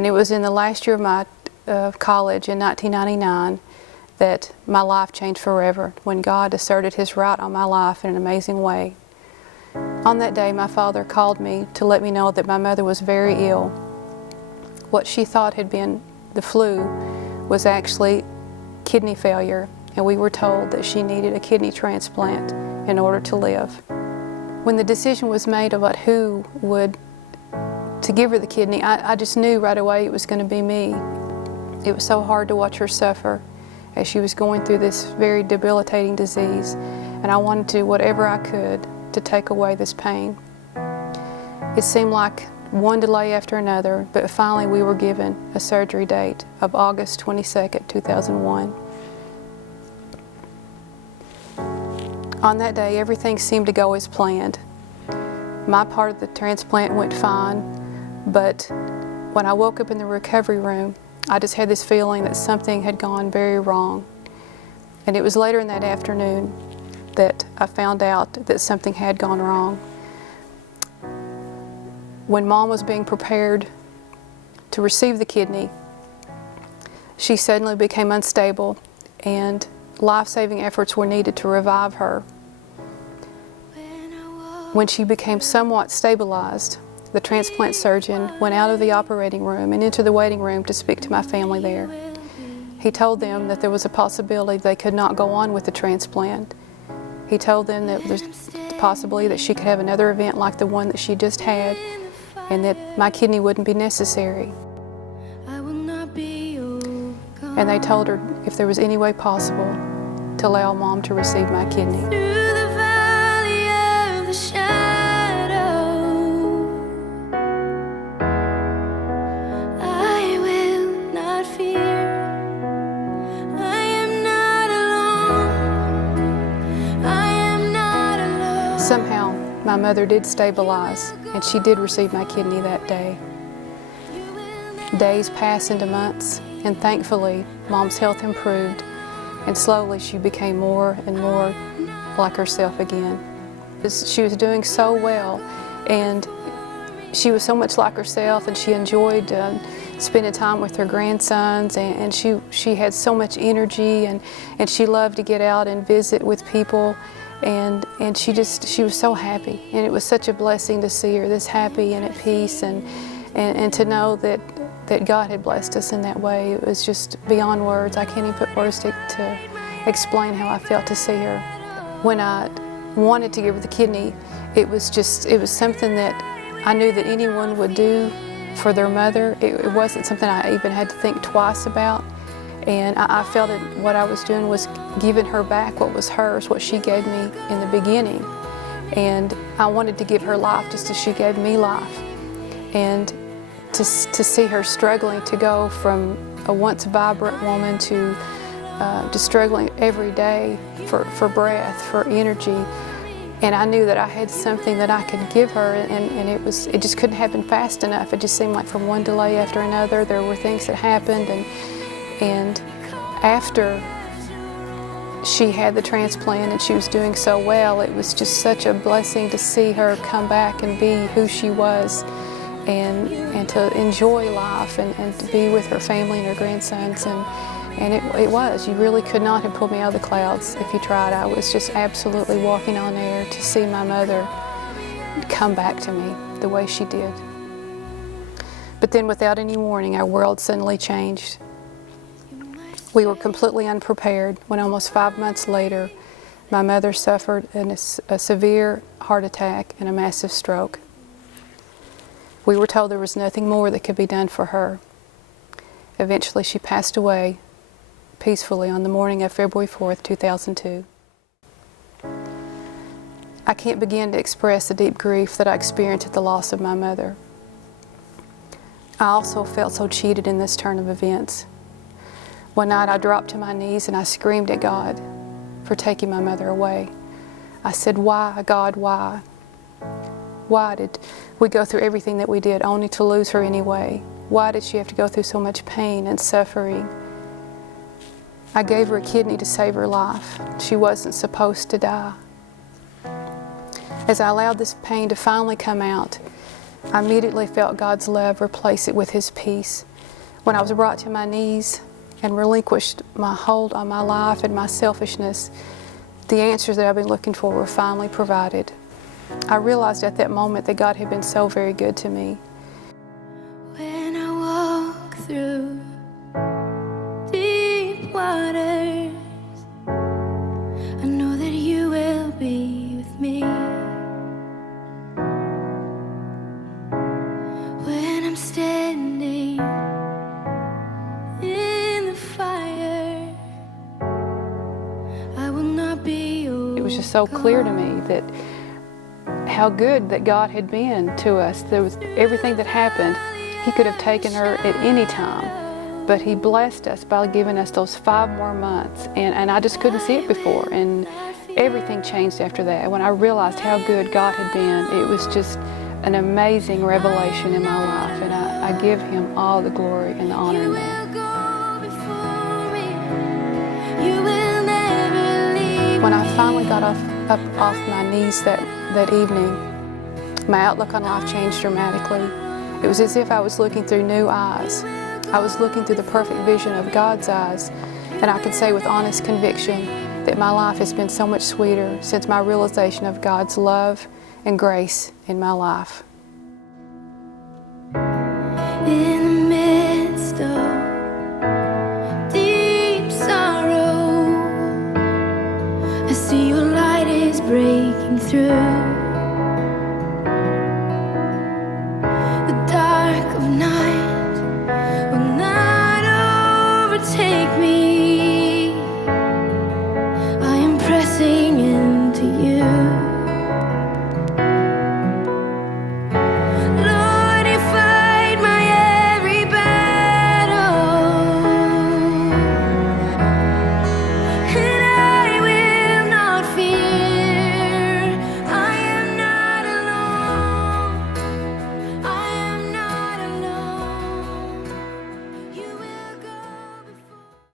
And it was in the last year of my college in 1999 that my life changed forever, when God asserted His right on my life in an amazing way. On that day, my father called me to let me know that my mother was very ill. What she thought had been the flu was actually kidney failure, and we were told that she needed a kidney transplant in order to live. When the decision was made about who would to give her the kidney, I just knew right away it was going to be me. It was so hard to watch her suffer as she was going through this very debilitating disease, and I wanted to do whatever I could to take away this pain. It seemed like one delay after another, but finally we were given a surgery date of August 22nd, 2001. On that day, everything seemed to go as planned. My part of the transplant went fine, but when I woke up in the recovery room, I just had this feeling that something had gone very wrong. And it was later in that afternoon that I found out that something had gone wrong. When Mom was being prepared to receive the kidney, she suddenly became unstable, and life-saving efforts were needed to revive her. When she became somewhat stabilized, the transplant surgeon went out of the operating room and into the waiting room to speak to my family there. He told them that there was a possibility they could not go on with the transplant. He told them that there's the possibility that she could have another event like the one that she just had, and that my kidney wouldn't be necessary. And they told her if there was any way possible to allow Mom to receive my kidney. Through the valley of the shadow, I will not fear. I am not alone. I am not alone. Somehow, my mother did stabilize, and she did receive my kidney that day. Days passed into months, and thankfully, Mom's health improved, and slowly she became more and more like herself again. She was doing so well, and she was so much like herself, and she enjoyed spending time with her grandsons, and she had so much energy, and she loved to get out and visit with people, and she was so happy, and it was such a blessing to see her this happy and at peace, and to know that God had blessed us in that way. It was just beyond words. I can't even put words to explain how I felt to see her. When I wanted to give her the kidney, it was something that I knew that anyone would do for their mother. It wasn't something I even had to think twice about. And I felt that what I was doing was giving her back what was hers, what she gave me in the beginning. And I wanted to give her life just as she gave me life. And to see her struggling to go from a once vibrant woman to struggling every day for breath, for energy. And I knew that I had something that I could give her, and it just couldn't happen fast enough. It just seemed like from one delay after another, there were things that happened, and after she had the transplant and she was doing so well, it was just such a blessing to see her come back and be who she was, and to enjoy life and to be with her family and her grandsons. And it was. You really could not have pulled me out of the clouds if you tried. I was just absolutely walking on air to see my mother come back to me the way she did. But then without any warning, our world suddenly changed. We were completely unprepared when almost 5 months later, my mother suffered a severe heart attack and a massive stroke. We were told there was nothing more that could be done for her. Eventually, she passed away peacefully on the morning of February 4th, 2002. I can't begin to express the deep grief that I experienced at the loss of my mother. I also felt so cheated in this turn of events. One night I dropped to my knees and I screamed at God for taking my mother away. I said, "Why, God, why? Why did we go through everything that we did only to lose her anyway? Why did she have to go through so much pain and suffering? I gave her a kidney to save her life. She wasn't supposed to die." As I allowed this pain to finally come out, I immediately felt God's love replace it with His peace. When I was brought to my knees and relinquished my hold on my life and my selfishness, the answers that I've been looking for were finally provided. I realized at that moment that God had been so very good to me. When I walk through deep waters, I know that you will be with me. When I'm standing in the fire, I will not be overcome. It was just so clear to me that how good that God had been to us. There was everything that happened. He could have taken her at any time, but He blessed us by giving us those 5 more months, and I just couldn't see it before, and everything changed after that. When I realized how good God had been, it was just an amazing revelation in my life, and I give Him all the glory and the honor in that. When I finally got up off my knees that evening, my outlook on life changed dramatically. It was as if I was looking through new eyes. I was looking through the perfect vision of God's eyes, and I can say with honest conviction that my life has been so much sweeter since my realization of God's love and grace in my life.